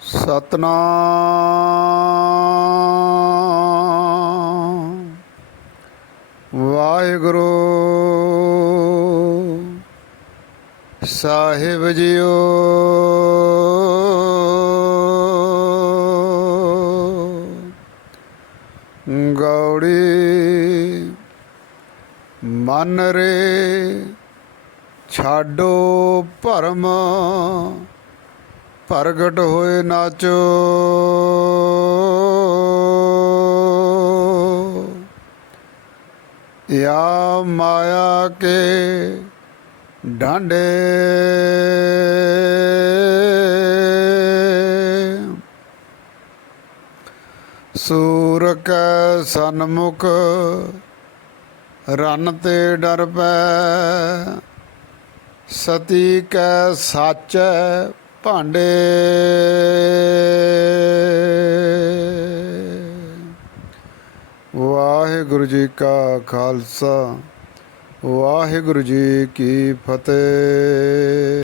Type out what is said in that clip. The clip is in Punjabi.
ਸਤਨਾਮ। ਵਾਹਿਗੁਰੂ ਸਾਹਿਬ ਜੀਓ। ਗੌੜੀ ਮਨ ਰੇ ਛਾਡੋ ਭਰਮ। ਪ੍ਰਗਟ ਹੋਏ ਨਾਚੋ। ਯਾ ਮਾਇਆ ਕੇ ਡਾਂਡੇ। ਸੂਰ ਕੈ ਸਨਮੁਖ ਰਨ ਤੇ ਡਰ ਪੈ। ਸਤੀ ਕੈ ਸੱਚ ਭਾਂਡੇ। ਵਾਹਿਗੁਰੂ ਜੀ ਕਾ ਖਾਲਸਾ ਵਾਹਿਗੁਰੂ ਜੀ ਕੀ ਫਤਿਹ।